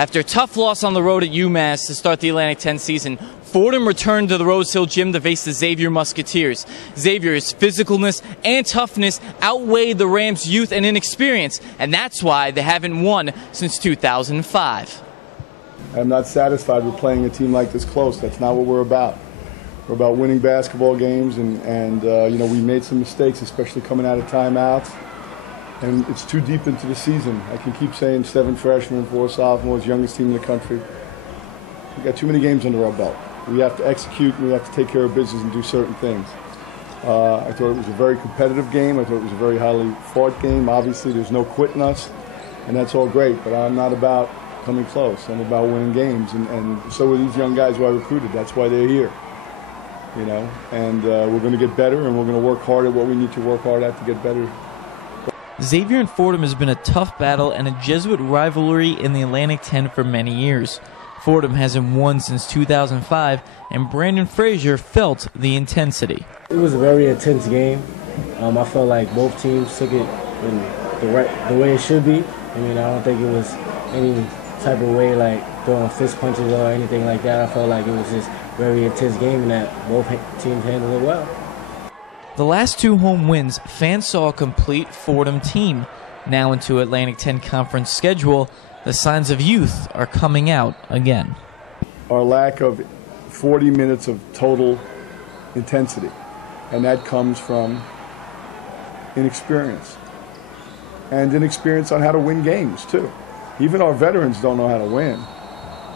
After a tough loss on the road at UMass to start the Atlantic 10 season, Fordham returned to the Rose Hill Gym to face the Xavier Musketeers. Xavier's physicalness and toughness outweighed the Rams' youth and inexperience, and that's why they haven't won since 2005. I'm not satisfied with playing a team like this close. That's not what we're about. We're about winning basketball games, and you know, we made some mistakes, especially coming out of timeouts. And it's too deep into the season. I can keep saying 7 freshmen, 4 sophomores, youngest team in the country. We've got too many games under our belt. We have to execute, and we have to take care of business and do certain things. I thought it was a very competitive game. I thought it was a very highly fought game. Obviously, there's no quitting us, and that's all great. But I'm not about coming close. I'm about winning games, and so are these young guys who I recruited. That's why they're here. You know, and we're going to get better, and we're going to work hard at what we need to work hard at to get better. Xavier and Fordham has been a tough battle and a Jesuit rivalry in the Atlantic 10 for many years. Fordham hasn't won since 2005, and Branden Frazier felt the intensity. It was a very intense game. I felt like both teams took it in the way it should be. I mean, I don't think it was any type of way like throwing fist punches or anything like that. I felt like it was just a very intense game and that both teams handled it well. The last 2 home wins, fans saw a complete Fordham team. Now into Atlantic 10 Conference schedule, the signs of youth are coming out again. Our lack of 40 minutes of total intensity, and that comes from inexperience. And inexperience on how to win games, too. Even our veterans don't know how to win.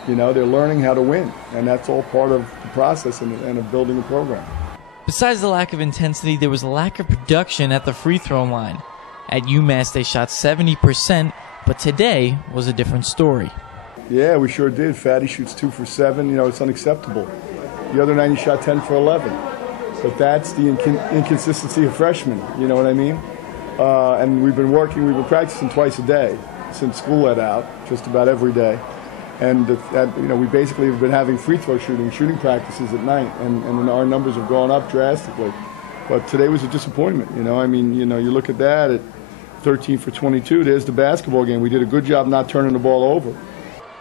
You know, they're learning how to win, and that's all part of the process and of building a program. Besides the lack of intensity, there was a lack of production at the free throw line. At UMass, they shot 70%, but today was a different story. Yeah, we sure did. Fatty shoots 2 for 7. You know, it's unacceptable. The other night he shot 10 for 11. But that's the inconsistency of freshmen, you know what I mean? And we've been practicing twice a day since school let out, just about every day. And you know, we basically have been having free throw shooting practices at night, and our numbers have gone up drastically. But today was a disappointment. You know, I mean, you know, you look at that at 13 for 22. There's the basketball game. We did a good job not turning the ball over.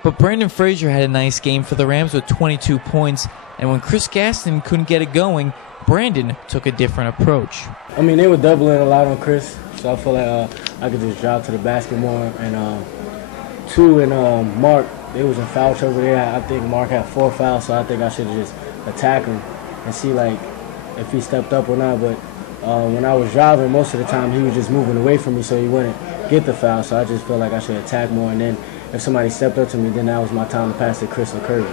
But Branden Frazier had a nice game for the Rams with 22 points, and when Chris Gaston couldn't get it going, Branden took a different approach. I mean, they were doubling a lot on Chris, so I feel like I could just drop to the basket more. And 2 and Mark. There was a foul trouble there. I think Mark had 4 fouls, so I think I should have just attacked him and see like if he stepped up or not. But when I was driving, most of the time he was just moving away from me so he wouldn't get the foul. So I just felt like I should attack more. And then if somebody stepped up to me, then that was my time to pass to Chris or Kirby.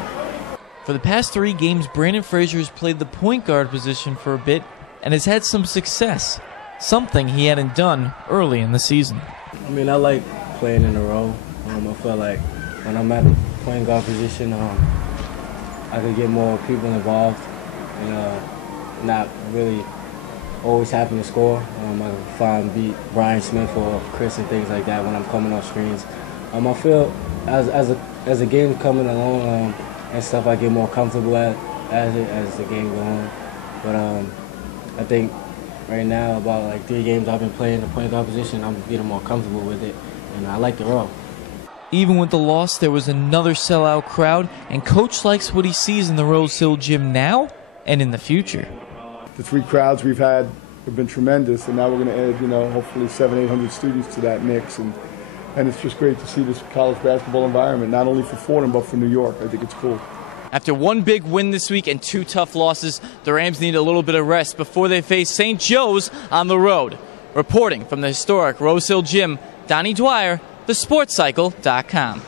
For the past 3 games, Branden Frazier has played the point guard position for a bit and has had some success, something he hadn't done early in the season. I mean, I like playing in a row. I feel like when I'm at the point guard position, I could get more people involved and not really always having to score. I can beat BryanSmith or Chris and things like that when I'm coming off screens. I feel as the game coming along and stuff, I get more comfortable as the game goes on. But I think right now, about like 3 games I've been playing the point guard position, I'm getting more comfortable with it, and I like the role. Even with the loss, there was another sellout crowd, and Coach likes what he sees in the Rose Hill Gym now and in the future. The 3 crowds we've had have been tremendous, and now we're going to add, you know, hopefully 700-800 students to that mix, and it's just great to see this college basketball environment, not only for Fordham but for New York. I think it's cool. After 1 big win this week and 2 tough losses, the Rams need a little bit of rest before they face St. Joe's on the road. Reporting from the historic Rose Hill Gym, Donnie, Dwyer, thesportscycle.com.